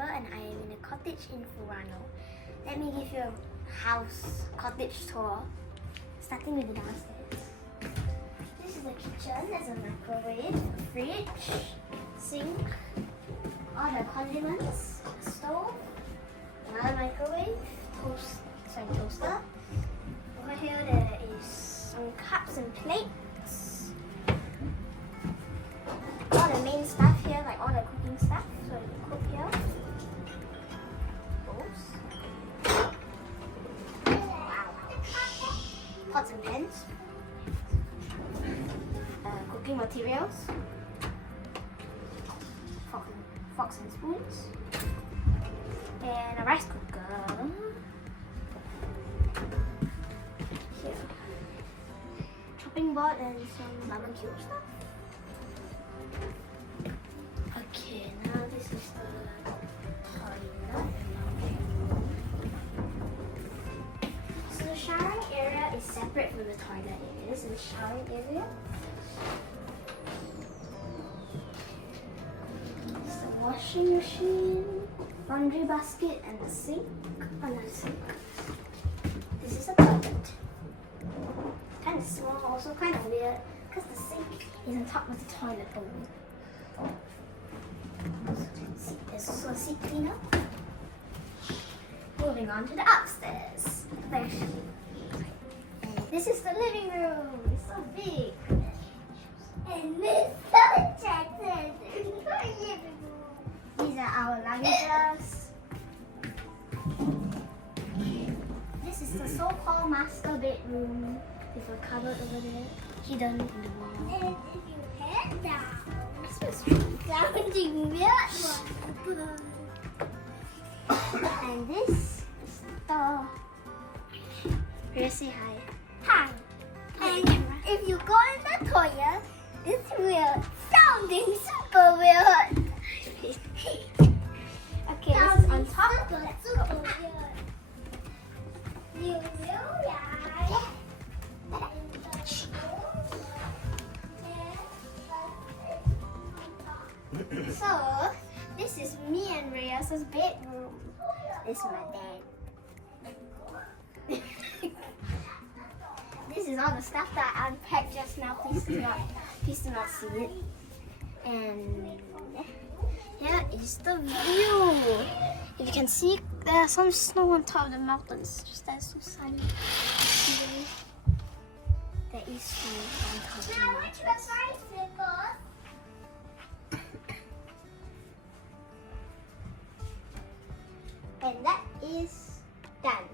Amber and I am in a cottage in Furano. Let me give you a cottage tour, starting with the downstairs. This is the kitchen. There's a microwave, a fridge, sink, all the condiments, a stove, another microwave, toaster. Over here there is some cups and plates. All the main stuff here, like all the cooking stuff, so you can cook here. Bowls. Pots and pans. Cooking materials. Forks and spoons. And a rice cooker. Here. Chopping board and some barbecue stuff. Okay, now this is the toilet. So the showering area is separate from the toilet area. This is the showering area. It's the washing machine, laundry basket, and the sink. Another sink. This is a toilet. Kind of small, also kind of weird, because the sink is on top of the toilet bowl. There's also a seat cleaner. Moving on to the upstairs. And this is the living room. It's so big. And this is the living room. These are our luggages. This is the so-called master bedroom with a cupboard over there, hidden in the wall. And if you head down, And this is the Rhea, say hi. hi. And if you go in the toilet, it's weird. Sounding super weird. Okay, this is on top. Let's go. Super weird. You will lie. So, this is me and Rhea's bedroom. This is my dad. This is all the stuff that I unpacked just now. Please do not see it. And here is the view. If you can see, there's some snow on top of the mountains. Just that's so sunny. There is snow on top of the mountains. And that is done.